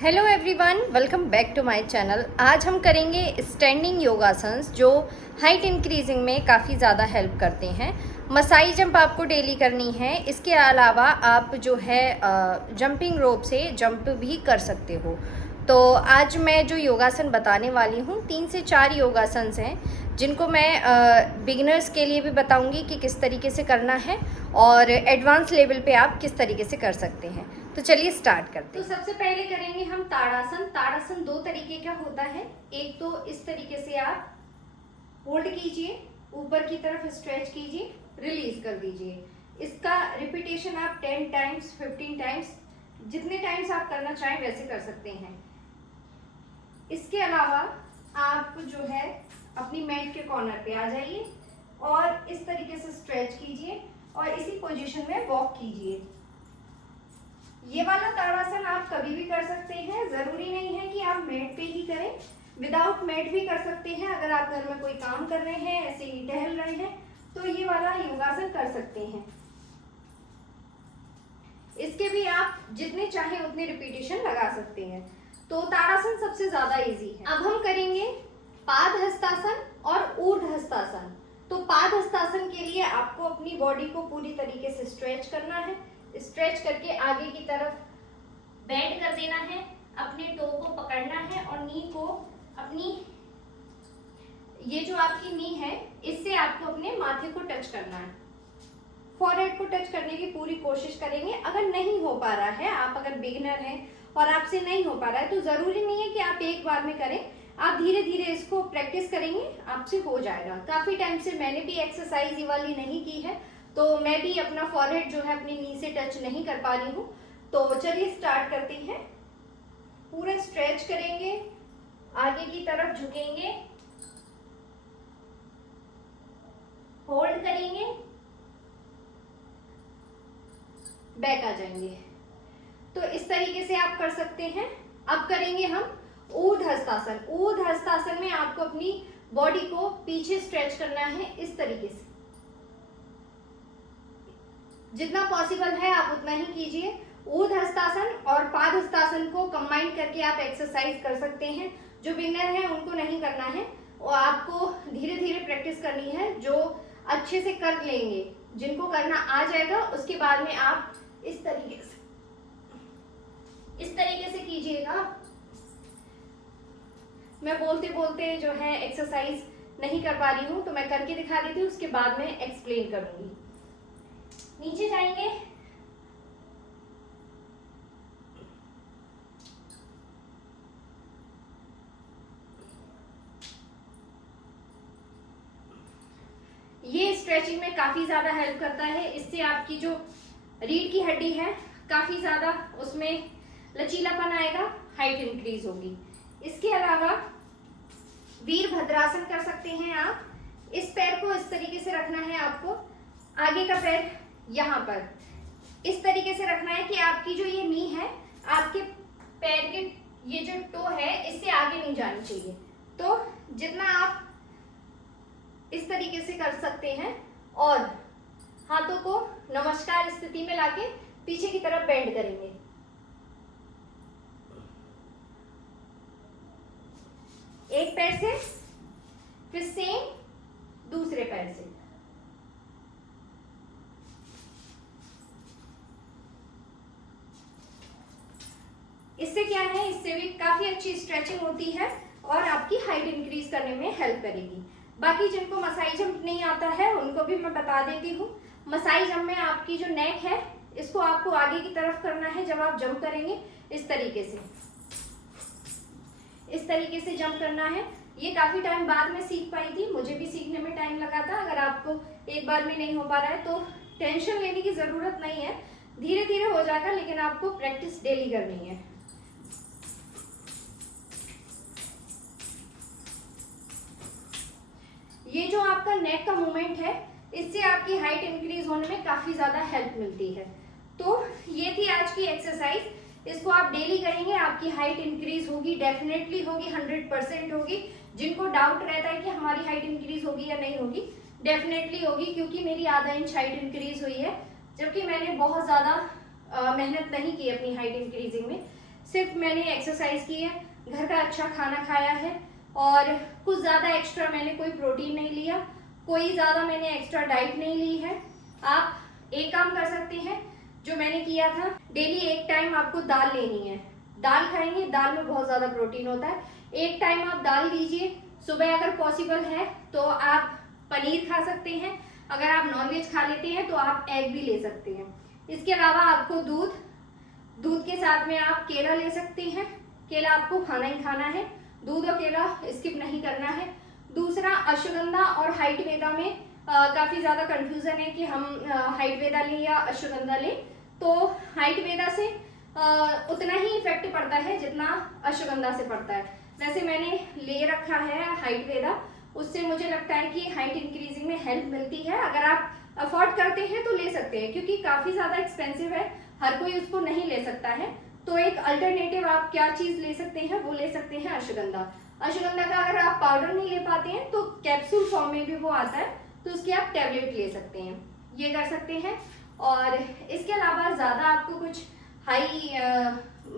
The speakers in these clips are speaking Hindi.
Hello everyone, welcome back to my channel. आज हम करेंगे स्टैंडिंग योगासन्स जो हाइट इंक्रीजिंग में काफ़ी ज़्यादा हेल्प करते हैं। मसाई जंप आपको डेली करनी है। इसके अलावा आप जो है जंपिंग रोप से जंप भी कर सकते हो। तो आज मैं जो योगासन बताने वाली हूँ 3 से 4 योगासन्स हैं जिनको मैं बिगिनर्स के लिए भी बताऊंगी कि किस तरीके से करना है और एडवांस लेवल पे आप किस तरीके से कर सकते हैं। तो चलिए स्टार्ट करते हैं। तो सबसे पहले करेंगे हम ताड़ासन। ताड़ासन 2 तरीके का होता है। एक तो इस तरीके से आप होल्ड कीजिए, ऊपर की तरफ स्ट्रेच कीजिए, रिलीज कर दीजिए। इसका रिपीटेशन आप 10 टाइम्स 15 टाइम्स जितने टाइम्स आप करना चाहें वैसे कर सकते हैं। इसके अलावा आप जो है अपनी मैट के कॉर्नर पे आ जाइए और इस तरीके से स्ट्रेच कीजिए और इसी पोजीशन में वॉक कीजिए। ये वाला ताड़ासन आप कभी भी कर सकते हैं, जरूरी नहीं है कि आप मैट पे ही करें, विदाउट मैट भी कर सकते हैं। अगर आप घर में कोई काम कर रहे हैं, ऐसे ही टहल रहे हैं, तो ये वाला योगासन कर सकते हैं। इसके भी आप जितने चाहे उतने रिपीटेशन लगा सकते हैं। तो ताड़ासन सबसे ज्यादा इजी है। अब हम करेंगे पाद हस्तासन और ऊर्ध्व हस्तासन। तो पाद हस्तासन के लिए आपको अपनी बॉडी को पूरी तरीके से स्ट्रेच करना है। स्ट्रेच करके आगे की तरफ बेंड कर देना है, अपने टो को पकड़ना है और नी को अपनी ये जो आपकी नी है इससे आपको अपने माथे को टच करना है। फॉरहेड को टच करने की पूरी कोशिश करेंगे। अगर नहीं हो पा रहा है, आप अगर बिगिनर हैं और आपसे नहीं हो पा रहा है, तो जरूरी नहीं है कि आप एक बार में करें। आप धीरे धीरे इसको प्रैक्टिस करेंगे, आपसे हो जाएगा। काफी टाइम से मैंने भी एक्सरसाइज ये वाली नहीं की है, तो मैं भी अपना फॉरहेड जो है अपनी नी से टच नहीं कर पा रही हूँ। तो चलिए स्टार्ट करते हैं। पूरा स्ट्रेच करेंगे, आगे की तरफ झुकेंगे, होल्ड करेंगे, बैक आ जाएंगे। तो इस तरीके से आप कर सकते हैं। अब करेंगे हम ऊर्ध्व हस्तासन। ऊर्ध्व हस्तासन में आपको अपनी बॉडी को पीछे स्ट्रेच करना है इस तरीके से। जितना पॉसिबल है आप उतना ही कीजिए। ऊर्ध्व हस्तासन और पाद हस्तासन को कंबाइन करके आप एक्सरसाइज कर सकते हैं। जो बिगिनर हैं उनको नहीं करना है और आपको धीरे धीरे प्रैक्टिस करनी है। जो अच्छे से कर लेंगे, जिनको करना आ जाएगा, उसके बाद में आप इस तरीके से कीजिएगा। मैं बोलते बोलते जो है एक्सरसाइज नहीं कर पा रही हूँ, तो मैं करके दिखा देती हूँ, उसके बाद में एक्सप्लेन करूंगी। नीचे जाएंगे, ये स्ट्रेचिंग में काफी ज्यादा हेल्प करता है। इससे आपकी जो रीढ़ की हड्डी है काफी ज्यादा उसमें लचीलापन आएगा, हाइट इंक्रीज होगी। इसके अलावा वीरभद्रासन कर सकते हैं आप। इस पैर को इस तरीके से रखना है आपको, आगे का पैर यहाँ पर इस तरीके से रखना है कि आपकी जो ये नी है, आपके पैर के ये जो टो है इससे आगे नहीं जानी चाहिए। तो जितना आप इस तरीके से कर सकते हैं और हाथों को नमस्कार स्थिति में लाके पीछे की तरफ बेंड करेंगे। एक पैर से, फिर सेम दूसरे पैर से। इससे क्या है, इससे भी काफी अच्छी स्ट्रेचिंग होती है और आपकी हाइट इंक्रीज करने में हेल्प करेगी। बाकी जिनको मसाई जंप नहीं आता है उनको भी मैं बता देती हूँ। मसाई जंप में आपकी जो नेक है इसको आपको आगे की तरफ करना है। जब आप जंप करेंगे इस तरीके से जंप करना है। ये काफी टाइम बाद में सीख पाई थी, मुझे भी सीखने में टाइम लगा था। अगर आपको एक बार में नहीं हो पा रहा है तो टेंशन लेने की जरूरत नहीं है, धीरे धीरे हो जाएगा, लेकिन आपको प्रैक्टिस डेली करनी है। ये जो आपका नेक का मूवमेंट है इससे आपकी हाइट इंक्रीज होने में काफी ज्यादा हेल्प मिलती है। तो ये थी आज की एक्सरसाइज। इसको आप डेली करेंगे, आपकी हाइट इंक्रीज होगी, डेफिनेटली होगी, 100% होगी। जिनको डाउट रहता है कि हमारी हाइट इंक्रीज होगी या नहीं होगी, डेफिनेटली होगी, क्योंकि मेरी आधा इंच हाइट इंक्रीज हुई है, जबकि मैंने बहुत ज्यादा मेहनत नहीं की अपनी हाइट इंक्रीजिंग में। सिर्फ मैंने एक्सरसाइज की है, घर का अच्छा खाना खाया है और कुछ ज़्यादा एक्स्ट्रा मैंने कोई प्रोटीन नहीं लिया, कोई ज़्यादा मैंने एक्स्ट्रा डाइट नहीं ली है। आप एक काम कर सकते हैं जो मैंने किया था, डेली एक टाइम आपको दाल लेनी है। दाल खाएंगे, दाल में बहुत ज़्यादा प्रोटीन होता है। एक टाइम आप दाल लीजिए। सुबह अगर पॉसिबल है तो आप पनीर खा सकते हैं, अगर आप नॉनवेज खा लेते हैं तो आप एग भी ले सकते हैं। इसके अलावा आपको दूध के साथ में आप केला ले सकते हैं। केला आपको खाना ही खाना है, दूध और केला स्किप नहीं करना है। दूसरा, अश्वगंधा और हाइट वेदा में काफ़ी ज़्यादा कंफ्यूजन है कि हम हाइट वेदा लें या अश्वगंधा लें। तो हाइट वेदा से उतना ही इफेक्ट पड़ता है जितना अश्वगंधा से पड़ता है। वैसे मैंने ले रखा है हाइट वेदा, उससे मुझे लगता है कि हाइट इंक्रीजिंग में हेल्प मिलती है। अगर आप अफोर्ड करते हैं तो ले सकते हैं, क्योंकि काफ़ी ज़्यादा एक्सपेंसिव है, हर कोई उसको नहीं ले सकता है। तो एक अल्टरनेटिव आप क्या चीज़ ले सकते हैं, वो ले सकते हैं अश्वगंधा। अश्वगंधा का अगर आप पाउडर नहीं ले पाते हैं तो कैप्सूल फॉर्म में भी वो आता है, तो उसकी आप टैबलेट ले सकते हैं, ये कर सकते हैं। और इसके अलावा ज़्यादा आपको कुछ हाई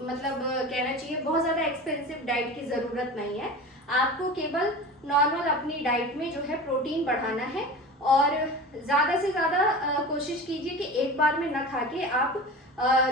मतलब कहना चाहिए बहुत ज़्यादा एक्सपेंसिव डाइट की ज़रूरत नहीं है। आपको केवल नॉर्मल अपनी डाइट में जो है प्रोटीन बढ़ाना है और ज़्यादा से ज़्यादा कोशिश कीजिए कि एक बार में न खा के आप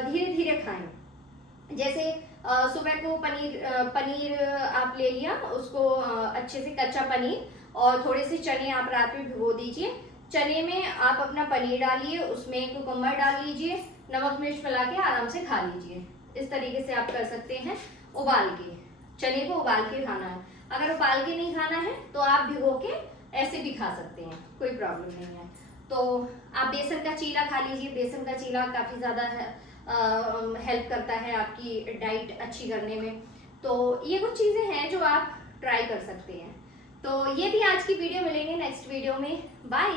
धीरे धीरे खाएं। जैसे सुबह को पनीर आप ले लिया, उसको अच्छे से कच्चा पनीर और थोड़े से चने आप रात में भिगो दीजिए। चने में आप अपना पनीर डालिए, उसमें कुकुम्बर डाल लीजिए, नमक मिर्च मिला के आराम से खा लीजिए। इस तरीके से आप कर सकते हैं। उबाल के चने को उबाल के खाना है, अगर उबाल के नहीं खाना है तो आप भिगो के ऐसे भी खा सकते हैं, कोई प्रॉब्लम नहीं है। तो आप बेसन का चीला खा लीजिए, बेसन का चीला काफ़ी ज़्यादा हेल्प करता है आपकी डाइट अच्छी करने में। तो ये कुछ चीज़ें हैं जो आप ट्राई कर सकते हैं। तो ये थी आज की वीडियो, मिलेंगे नेक्स्ट वीडियो में, बाय।